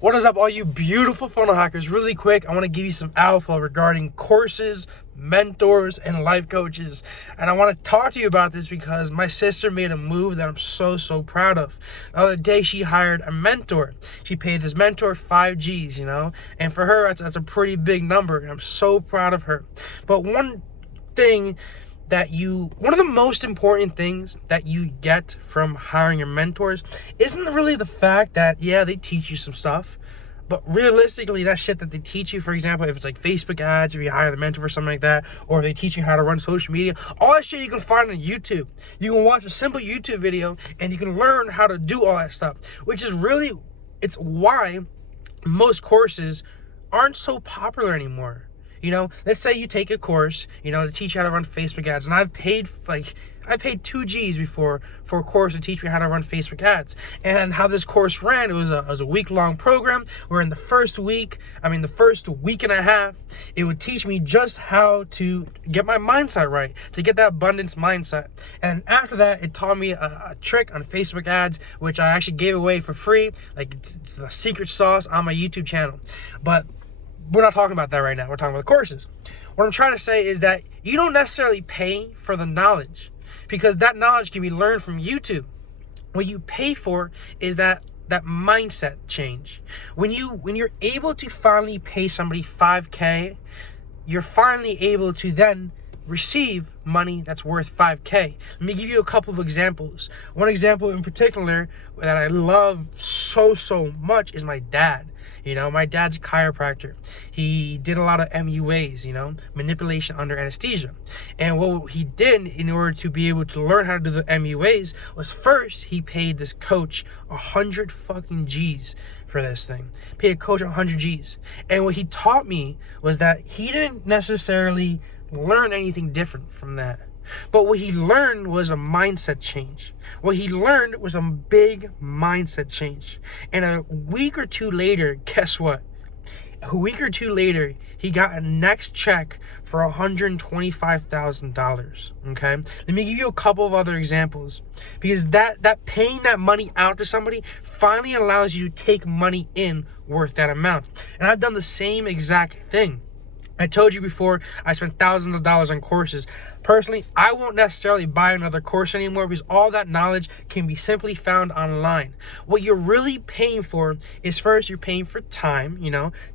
What is up, all you beautiful funnel hackers? Really quick, I want to give you some alpha regarding courses, mentors, and life coaches. And I want to talk to you about this because my sister made a move that I'm so proud of. The other day, she hired a mentor. She paid this mentor 5 G's, and for her, that's a pretty big number, and I'm so proud of her. But one of the most important things that you get from hiring your mentors isn't really the fact that, yeah, they teach you some stuff, but realistically, that shit that they teach you, for example, if it's like Facebook ads, or you hire the mentor for something like that, or if they teach you how to run social media, all that shit you can find on YouTube. You can watch a simple YouTube video and you can learn how to do all that stuff, which is really, it's why most courses aren't so popular anymore. Let's say you take a course, to teach you how to run Facebook ads. And I've paid 2 G's before for a course to teach me how to run Facebook ads. And how this course ran, it was a week-long program where in the first week and a half, it would teach me just how to get my mindset right, to get that abundance mindset. And after that, it taught me a trick on Facebook ads, which I actually gave away for free. Like, it's the secret sauce on my YouTube channel. But we're not talking about that right now. We're talking about the courses. What I'm trying to say is that you don't necessarily pay for the knowledge, because that knowledge can be learned from YouTube. What you pay for is that mindset change. When you're able to finally pay somebody $5K, you're finally able to then receive money that's worth $5K. Let me give you a couple of examples. One example in particular that I love so much is my dad. My dad's a chiropractor. He did a lot of MUAs, manipulation under anesthesia. And what he did in order to be able to learn how to do the MUAs was, first he paid this coach 100 fucking G's for this thing. Paid a coach 100 G's. And what he taught me was that he didn't necessarily learn anything different from that. But what he learned was a mindset change. What he learned was a big mindset change. And a week or two later, guess what? A week or two later, he got a next check for $125,000. Okay? Let me give you a couple of other examples. Because that paying that money out to somebody finally allows you to take money in worth that amount. And I've done the same exact thing. I told you before, I spent thousands of dollars on courses. Personally, I won't necessarily buy another course anymore because all that knowledge can be simply found online. What you're really paying for is, first, you're paying for time,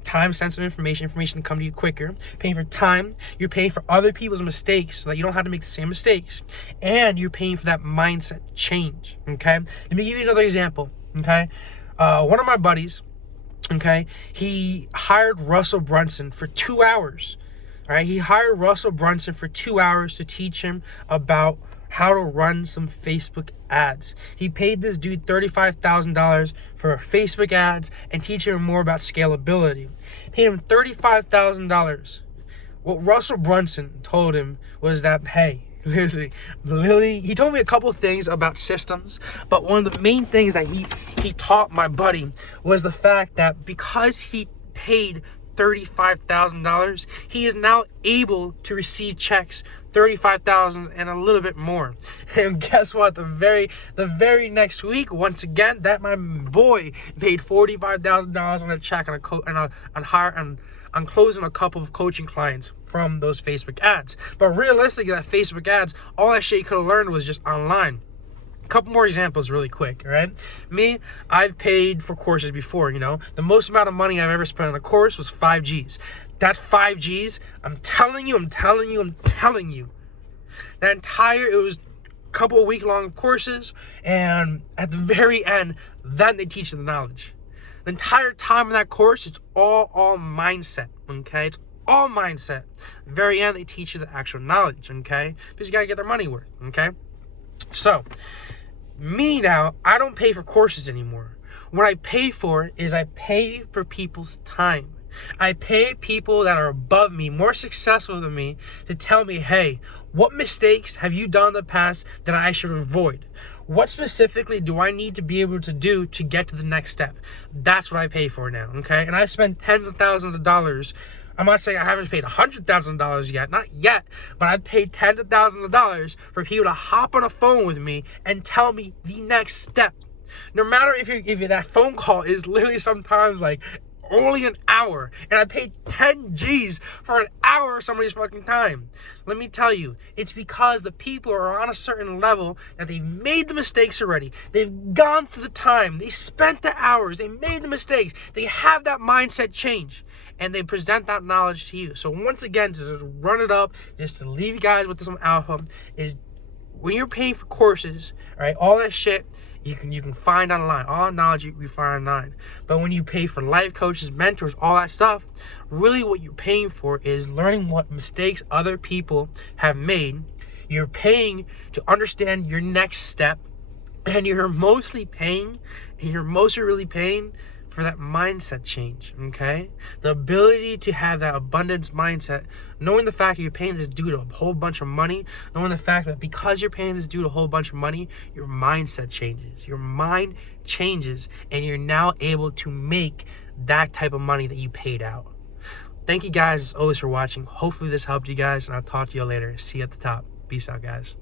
time-sensitive information to come to you quicker. Paying for time, you're paying for other people's mistakes so that you don't have to make the same mistakes. And you're paying for that mindset change, okay? Let me give you another example, okay? One of my buddies, okay, he hired Russell Brunson for 2 hours. All right, he hired Russell Brunson for 2 hours to teach him about how to run some Facebook ads. He paid this dude $35,000 for Facebook ads and teach him more about scalability. Paid him $35,000. What Russell Brunson told him was that, hey, literally, he told me a couple things about systems, but one of the main things that he taught my buddy was the fact that because he paid $35,000, he is now able to receive checks $35,000 and a little bit more. And guess what? The very next week, once again, that my boy paid $45,000 on a check on closing a couple of coaching clients from those Facebook ads. But realistically, that Facebook ads, all that shit you could have learned was just online. A couple more examples really quick, all right? Me, I've paid for courses before, The most amount of money I've ever spent on a course was 5 G's. That 5 G's, I'm telling you, it was a couple of week-long courses, and at the very end, then they teach you the knowledge. The entire time in that course, it's all mindset, okay? It's all mindset. At the very end, they teach you the actual knowledge, okay? Because you got to get their money worth, okay? So, me now, I don't pay for courses anymore. What I pay for is I pay for people's time. I pay people that are above me, more successful than me, to tell me, hey, what mistakes have you done in the past that I should avoid? What specifically do I need to be able to do to get to the next step? That's what I pay for now, okay? And I spend tens of thousands of dollars. I'm not saying I haven't paid $100,000 yet, not yet, but I've paid tens of thousands of dollars for people to hop on a phone with me and tell me the next step. No matter if that phone call is literally sometimes like only an hour, and I paid 10 G's for an hour of somebody's fucking time. Let me tell you, it's because the people are on a certain level that they've made the mistakes already. They've gone through the time. They spent the hours. They made the mistakes. They have that mindset change, and they present that knowledge to you. So once again, to just run it up, just to leave you guys with some alpha, is when you're paying for courses, right, all that shit, you can find online. All knowledge you find online. But when you pay for life coaches, mentors, all that stuff, really what you're paying for is learning what mistakes other people have made. You're paying to understand your next step, and you're mostly really paying for that mindset change, okay? The ability to have that abundance mindset, knowing the fact that you're paying this dude a whole bunch of money, knowing the fact that because you're paying this dude a whole bunch of money, your mindset changes. Your mind changes, and you're now able to make that type of money that you paid out. Thank you guys, as always, for watching. Hopefully this helped you guys, and I'll talk to you later. See you at the top. Peace out, guys.